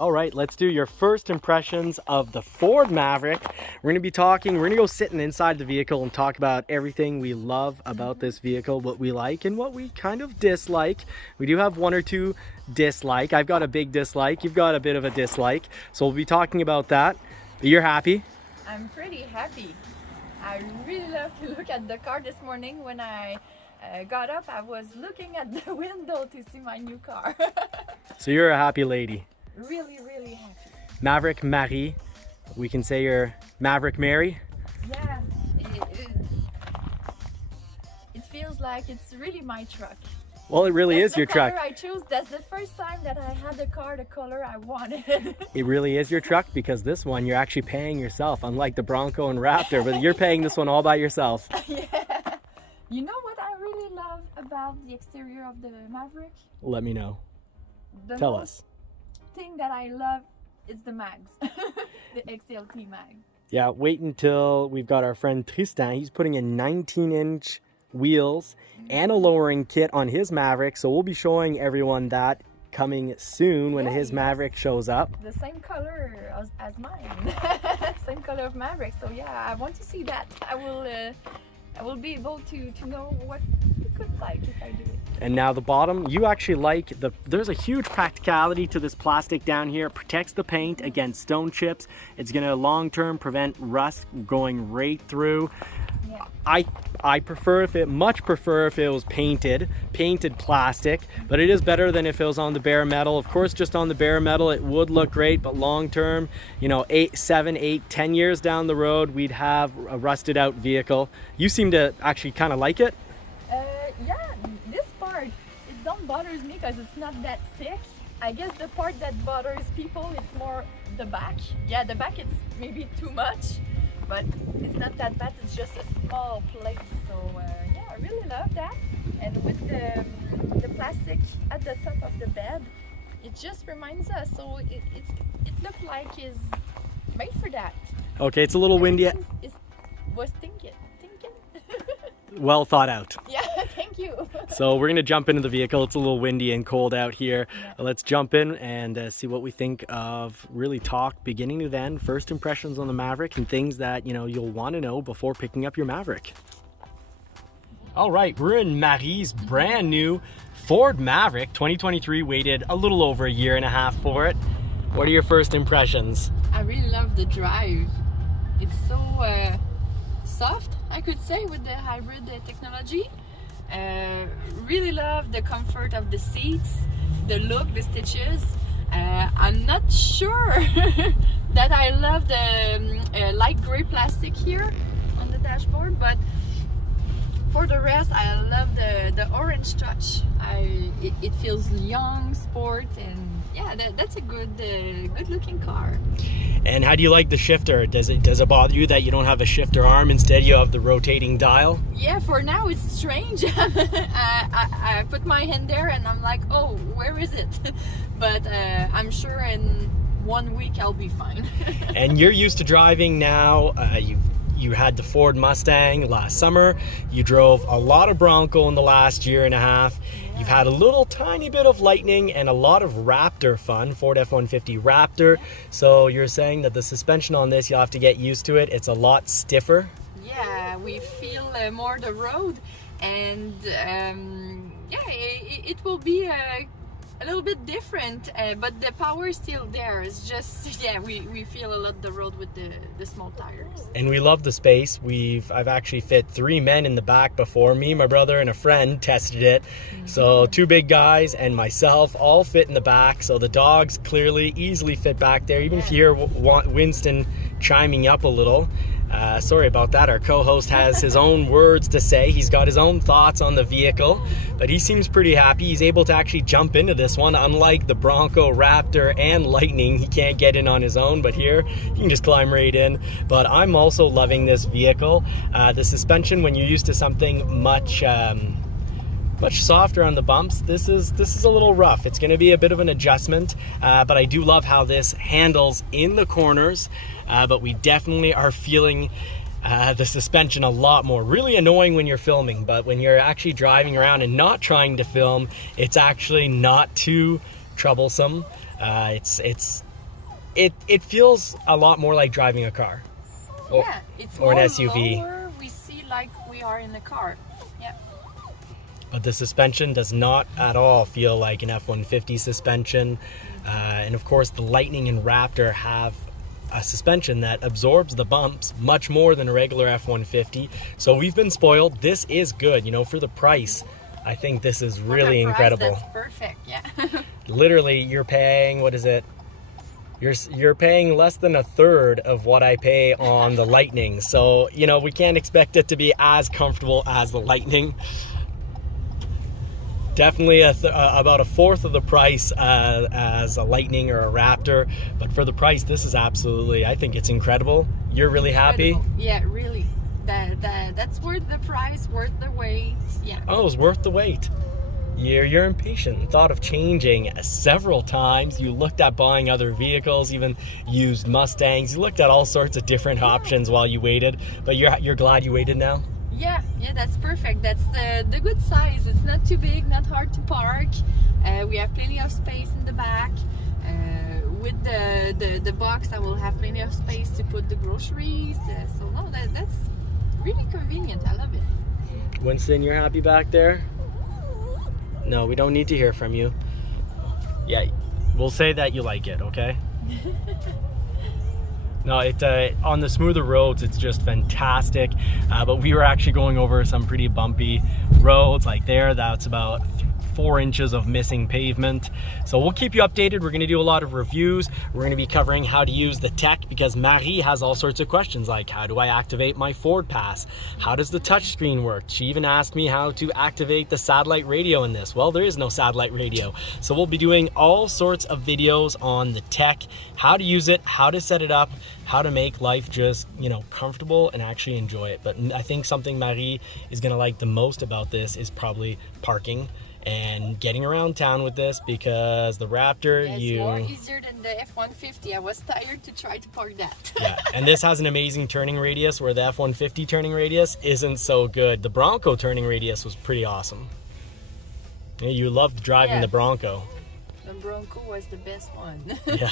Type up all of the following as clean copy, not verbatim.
All right, let's do your first impressions of the Ford Maverick. We're gonna go sitting inside the vehicle and talk about everything we love about this vehicle, what we like and what we kind of dislike. We do have one or two dislike. I've got a big dislike, you've got a bit of a dislike. So we'll be talking about that. You're happy? I'm pretty happy. I really love to look at the car this morning. When I got up, I was looking at the window to see my new car. So you're a happy lady. Really, really happy. Maverick Marie. We can say you're Maverick Mary. Yeah, it feels like it's really my truck. Well, it really That's is your the color truck. I chose. That's the first time that I had the car the color I wanted. It really is your truck because this one you're actually paying yourself, unlike the Bronco and Raptor, but you're paying this one all by yourself. Yeah. You know what I really love about the exterior of the Maverick? Let me know. The Tell most us. thing that I love is the mags. The XLT mag. Yeah, wait until we've got our friend Tristan. He's putting in 19-inch wheels and a lowering kit on his Maverick, so we'll be showing everyone that coming soon when his Maverick shows up. The same color as mine. Same color of Maverick. So yeah, I want to see that. I will be able to know what it could like if I do it. And now the bottom, you actually like there's a huge practicality to this plastic down here. It protects the paint against stone chips. It's gonna long-term prevent rust going right through. Yeah. I much prefer if it was painted plastic, but it is better than if it was on the bare metal. Of course, just on the bare metal, it would look great, but long term, you know, 8, 7, 8, 10 years down the road, we'd have a rusted out vehicle. You seem to actually kind of like it. Yeah, this part, it don't bothers me because it's not that thick. I guess the part that bothers people, it's more the back. Yeah, the back, it's maybe too much. But it's not that bad, it's just a small place. So yeah, I really love that. And with the plastic at the top of the bed, it just reminds us. So it looked like it's made for that. Okay, it's a little windy. Was thinking. Well thought out. Yeah, thank you. So we're gonna jump into the vehicle. It's a little windy and cold out here. Yeah. Let's jump in and see what we think of, really talk beginning to end, first impressions on the Maverick and things that, you know, you'll want to know before picking up your Maverick. All right, we're in Marie's brand new Ford Maverick 2023. Waited a little over a year and a half for it. What are your first impressions? I really love the drive. It's so soft, I could say, with the hybrid technology. Really love the comfort of the seats, the look, the stitches. I'm not sure that I love the light gray plastic here on the dashboard, but for the rest, I love the orange touch. It feels young, sport, and yeah, that's a good looking car. And how do you like the shifter? Does it bother you that you don't have a shifter arm, instead you have the rotating dial? Yeah, for now it's strange. I put my hand there and I'm like, oh, where is it? But I'm sure in 1 week I'll be fine. And you're used to driving now. You had the Ford Mustang last summer. You drove a lot of Bronco in the last year and a half. Yeah. You've had a little tiny bit of Lightning and a lot of Raptor fun, Ford F-150 Raptor. So you're saying that the suspension on this, you'll have to get used to it. It's a lot stiffer. Yeah, we feel more the road, and yeah, it will be a little bit different, but the power is still there. It's just, yeah, we feel a lot the road with the small tires. And we love the space. I've actually fit 3 men in the back before. Me, my brother, and a friend tested it. Mm-hmm. So 2 big guys and myself all fit in the back. So the dogs clearly easily fit back there. Even if you hear Winston chiming up a little. Sorry about that. Our co-host has his own words to say. He's got his own thoughts on the vehicle, but he seems pretty happy. He's able to actually jump into this one. Unlike the Bronco, Raptor, and Lightning, he can't get in on his own, but here you can just climb right in. But I'm also loving this vehicle. The suspension, when you're used to something much softer on the bumps, this is a little rough. It's going to be a bit of an adjustment, but I do love how this handles in the corners. But we definitely are feeling the suspension a lot more. Really annoying when you're filming, but when you're actually driving around and not trying to film, it's actually not too troublesome. It's it feels a lot more like driving a car. Yeah, it's or an more SUV. lower. We see like we are in the car. Yeah. But the suspension does not at all feel like an F-150 suspension. And of course, the Lightning and Raptor have a suspension that absorbs the bumps much more than a regular F-150. So we've been spoiled. This is good, you know, for the price. I think this is really incredible. That's perfect. Yeah. Literally, you're paying, what is it? You're paying less than a third of what I pay on the Lightning. So, you know, we can't expect it to be as comfortable as the Lightning. Definitely about a fourth of the price as a Lightning or a Raptor. But for the price, this is absolutely, I think it's incredible. You're really happy? Yeah, really. That's worth the price, worth the wait. Yeah. Oh, it was worth the wait. You're impatient. Thought of changing several times. You looked at buying other vehicles, even used Mustangs. You looked at all sorts of different options while you waited. But you're glad you waited now? Yeah, that's perfect. That's the good size. It's not too big, not hard to park. We have plenty of space in the back. With the box, I will have plenty of space to put the groceries. So no, that's really convenient. I love it. Winston, you're happy back there? No, we don't need to hear from you. Yeah, we'll say that you like it, okay? No, on the smoother roads, it's just fantastic. But we were actually going over some pretty bumpy roads like there. That's about 4 inches of missing pavement. So we'll keep you updated. We're going to do a lot of reviews. We're going to be covering how to use the tech, because Marie has all sorts of questions like, how do I activate my Ford Pass? How does the touchscreen work? She even asked me how to activate the satellite radio in this. Well, there is no satellite radio. So we'll be doing all sorts of videos on the tech, how to use it, how to set it up, how to make life just, you know, comfortable and actually enjoy it. But I think something Marie is going to like the most about this is probably parking and getting around town with this, because the Raptor, it's more easier than the F-150. I was tired to try to park that. Yeah, and this has an amazing turning radius where the F-150 turning radius isn't so good. The Bronco turning radius was pretty awesome. Yeah, you loved driving the Bronco. The Bronco was the best one. Yeah.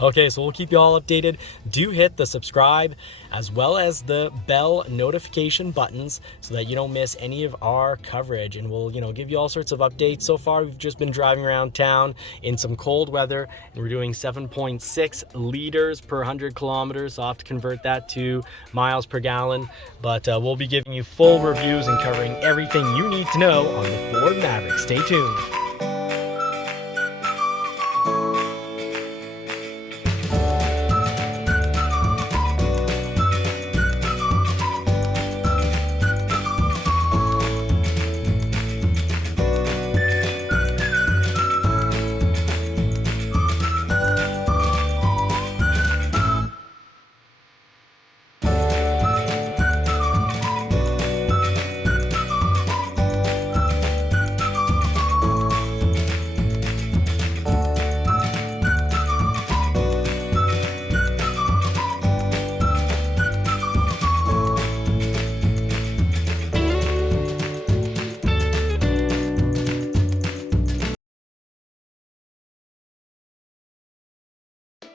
Okay, so we'll keep you all updated. Do hit the subscribe as well as the bell notification buttons so that you don't miss any of our coverage, and we'll, you know, give you all sorts of updates. So far, we've just been driving around town in some cold weather, and we're doing 7.6 liters per 100 kilometers. So I'll have to convert that to miles per gallon, but we'll be giving you full reviews and covering everything you need to know on the Ford Maverick. Stay tuned.